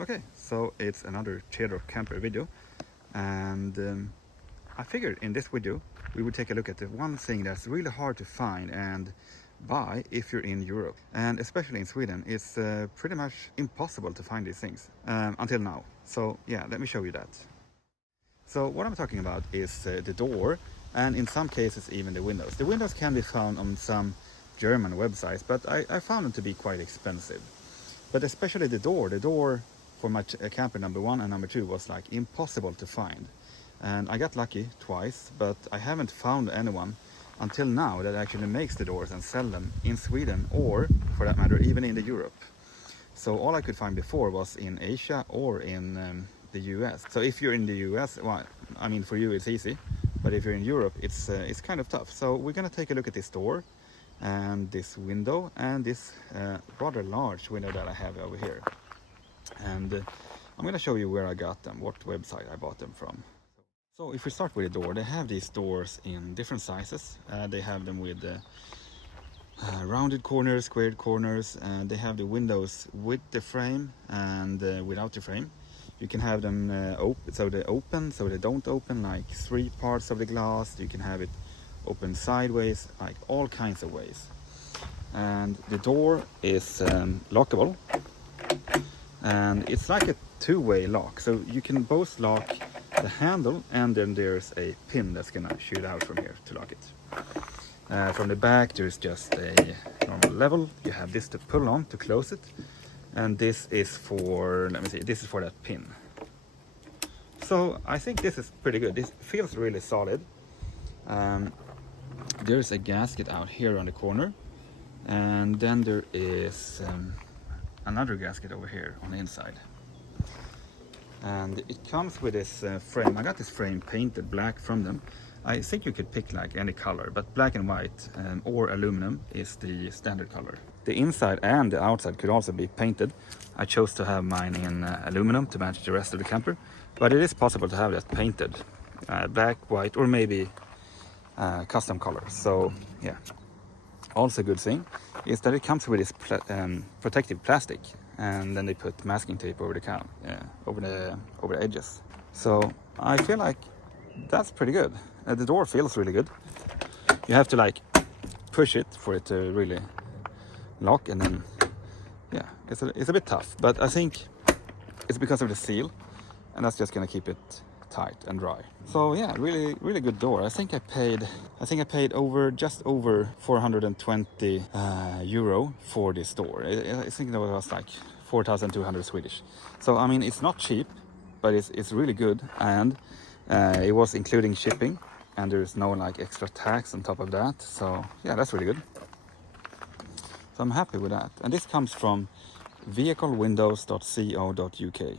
Okay, so it's another Teardrop camper video, and I figured in this video we would take a look at the one thing that's really hard to find and buy if you're in Europe, and especially in Sweden. It's pretty much impossible to find these things until now. So yeah, let me show you that. So what I'm talking about is the door, and in some cases even the windows. The windows can be found on some German websites, but I found them to be quite expensive. But especially the door for my camper number 1 and number 2 was like impossible to find. And I got lucky twice, but I haven't found anyone until now that actually makes the doors and sell them in Sweden, or for that matter even in the Europe. So all I could find before was in Asia or in the US. So if you're in the US, well, I mean, for you it's easy, but if you're in Europe it's kind of tough. So we're gonna take a look at this door and this window and this rather large window that I have over here. And I'm going to show you where I got them, what website I bought them from. So if we start with the door, they have these doors in different sizes. They have them with rounded corners, squared corners, and they have the windows with the frame and without the frame. You can have them open, so they open, so they don't open, like 3 parts of the glass. You can have it open sideways, like all kinds of ways. And the door is lockable, and it's like a two-way lock, so you can both lock the handle, and then there's a pin that's gonna shoot out from here to lock it. From the back there's just a normal level. You have this to pull on to close it, and this is for, let me see, this is for that pin. So I think this is pretty good. This feels really solid. There's a gasket out here on the corner, and then there is another gasket over here on the inside. And it comes with this frame. I got this frame painted black from them. I think you could pick like any color, but black and white or aluminum is the standard color. The inside and the outside could also be painted. I chose to have mine in aluminum to match the rest of the camper, but it is possible to have that painted black, white, or maybe custom colors. So yeah. Also a good thing is that it comes with this protective plastic, and then they put masking tape over the over the edges. So I feel like that's pretty good. The door feels really good. You have to like push it for it to really lock, and then yeah, it's a bit tough, but I think it's because of the seal, and that's just gonna keep it tight and dry. So yeah, really good door. I think I paid just over 420 euro for this door. I think that was like 4,200 Swedish. So I mean, it's not cheap, but it's really good, and it was including shipping, and there's no like extra tax on top of that. So yeah, that's really good. So I'm happy with that. And this comes from vehiclewindows.co.uk,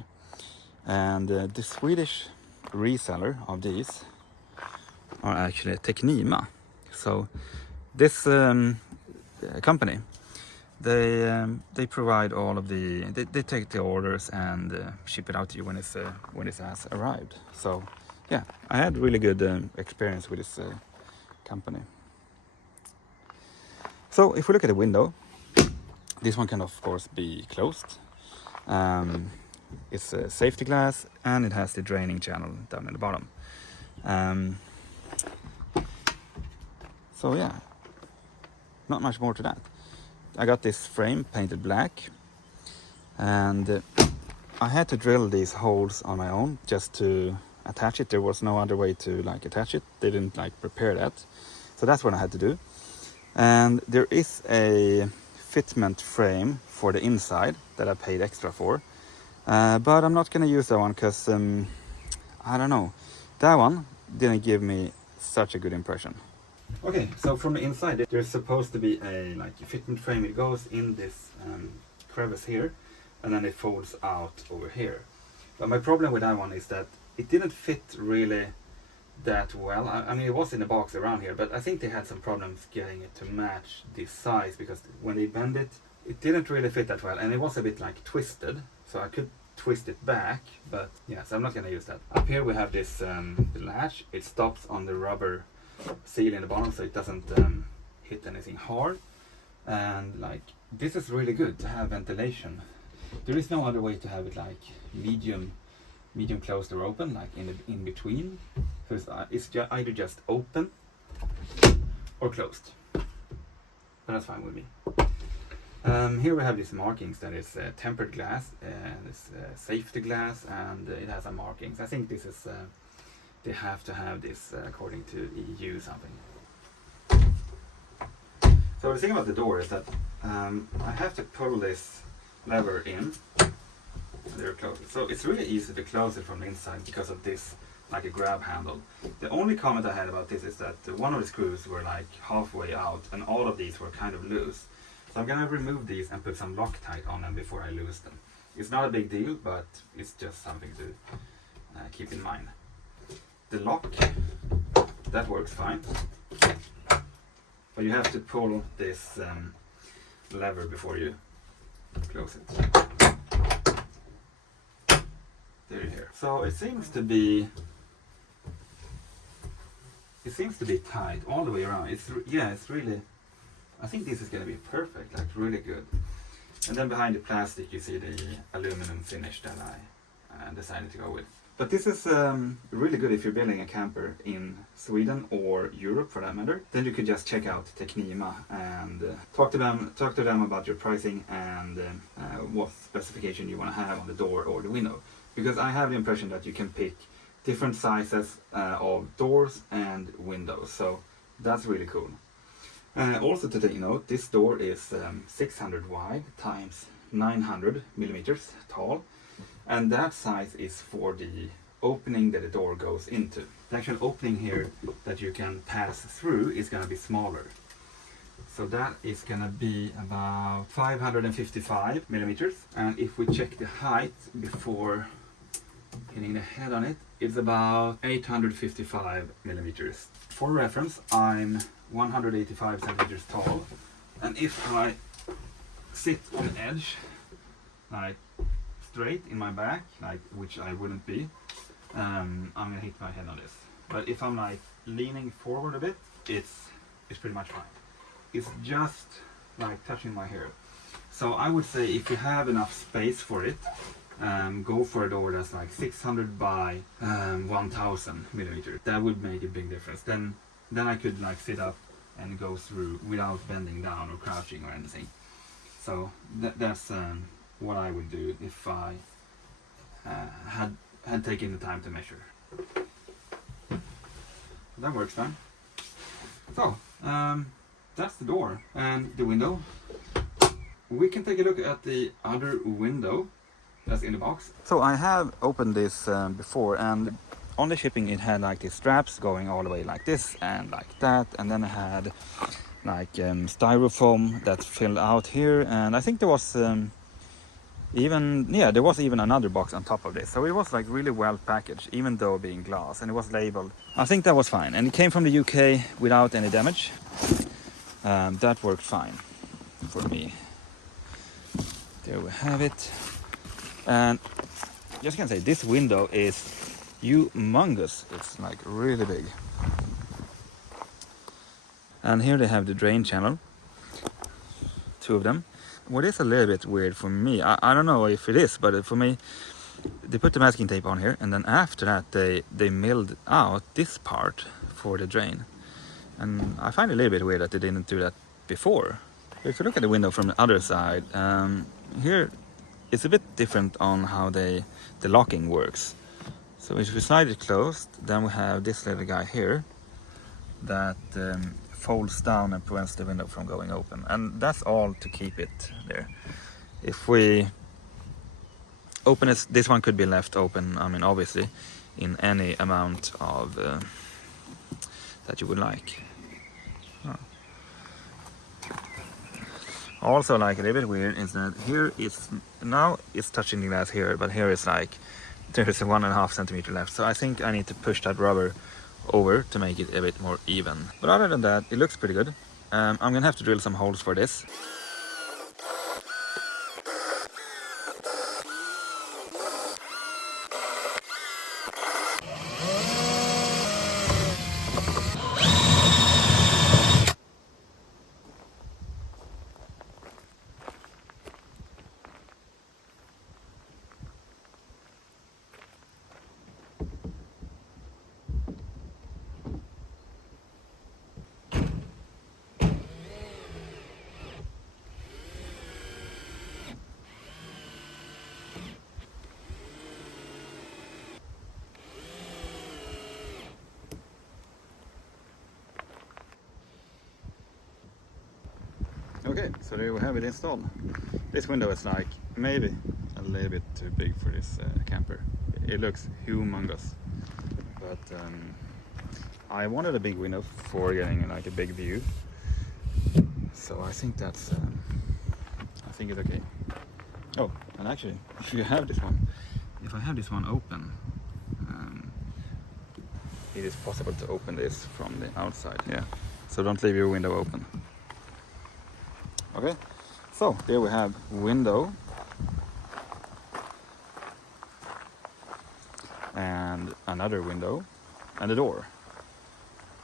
and the Swedish reseller of these are actually Teknima. So this company, they provide all of the, they take the orders and ship it out to you when it has arrived. So yeah, I had really good experience with this company. So if we look at the window, this one can of course be closed. It's a safety glass, and it has the draining channel down in the bottom. So yeah, not much more to that. I got this frame painted black, and I had to drill these holes on my own just to attach it. There was no other way to like attach it. They didn't like prepare that, so that's what I had to do. And there is a fitment frame for the inside that I paid extra for. But I'm not going to use that one because, I don't know, that one didn't give me such a good impression. Okay, so from the inside there's supposed to be a like a fitment frame. It goes in this crevice here, and then it folds out over here. But my problem with that one is that it didn't fit really that well. I mean, it was in a box around here, but I think they had some problems getting it to match this size, because when they bend it, it didn't really fit that well, and it was a bit like twisted, so I could twist it back, but yeah, so I'm not going to use that. Up here we have this latch. It stops on the rubber seal in the bottom, so it doesn't hit anything hard. And like, this is really good to have ventilation There is no other way to have it like medium closed or open, like in between. So it's either just open or closed. But that's fine with me. Here we have these markings that is tempered glass and it's safety glass, and it has some markings. I think this is they have to have this according to EU something. So the thing about the door is that I have to pull this lever in. They're closed. So it's really easy to close it from the inside because of this, like a grab handle. The only comment I had about this is that one of the screws were like halfway out and all of these were kind of loose. So I'm gonna remove these and put some Loctite on them before I lose them. It's not a big deal, but it's just something to keep in mind. The lock, that works fine. But you have to pull this lever before you close it. There you hear. So it seems to be tight all the way around. It's really. I think this is gonna be perfect, like really good. And then behind the plastic, you see the aluminum finish that I decided to go with. But this is really good if you're building a camper in Sweden or Europe for that matter. Then you could just check out Teknima and talk to them about your pricing and what specification you want to have on the door or the window. Because I have the impression that you can pick different sizes of doors and windows. So that's really cool. Also to take note, this door is 600 wide times 900 millimeters tall. And that size is for the opening that the door goes into. The actual opening here that you can pass through is going to be smaller. So that is going to be about 555 millimeters. And if we check the height before hitting the head on it, it's about 855 millimeters. For reference, I'm 185 centimeters tall. And if I sit on the edge, like straight in my back, like which I wouldn't be, I'm gonna hit my head on this. But if I'm like leaning forward a bit, it's pretty much fine. It's just like touching my hair. So I would say if you have enough space for it, go for a door that's like 600 by 1000 millimeters. That would make a big difference. Then I could like sit up and go through without bending down or crouching or anything. So that's what I would do if I had taken the time to measure. That works fine. So that's the door and the window. We can take a look at the other window that's in the box. So I have opened this before, and on the shipping it had like these straps going all the way like this and like that, and then I had like styrofoam that filled out here, and I think there was there was even another box on top of this. So it was like really well packaged, even though being glass, and it was labeled. I think that was fine, and it came from the UK without any damage. That worked fine for me. There we have it. And just gonna say, this window is humongous. It's like really big. And here they have the drain channel, 2 of them. What is a little bit weird for me, I don't know if it is, but for me, they put the masking tape on here, and then after that they milled out this part for the drain. And I find it a little bit weird that they didn't do that before. If you look at the window from the other side, here it's a bit different on how the locking works. So if we slide it closed, then we have this little guy here that folds down and prevents the window from going open, and that's all to keep it there. If we open it, this one could be left open, I mean obviously, in any amount of that you would like. Also, like a little bit weird is that here it's touching the glass here, but here it's like there's a 1.5 centimeter left. So I think I need to push that rubber over to make it a bit more even. But other than that, it looks pretty good. I'm gonna have to drill some holes for this. Okay, so there we have it installed. This window is like maybe a little bit too big for this camper. It looks humongous, but I wanted a big window for getting like a big view. So I think that's I think it's okay. Oh, and actually, if I have this one open, it is possible to open this from the outside. Yeah, so don't leave your window open. Okay, so there we have window and another window and a door.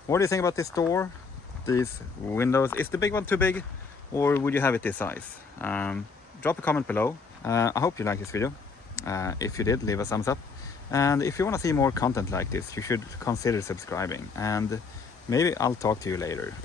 What do you think about this door, these windows? Is the big one too big, or would you have it this size? Drop a comment below. I hope you liked this video. If you did, leave a thumbs up. And if you want to see more content like this, you should consider subscribing. And maybe I'll talk to you later.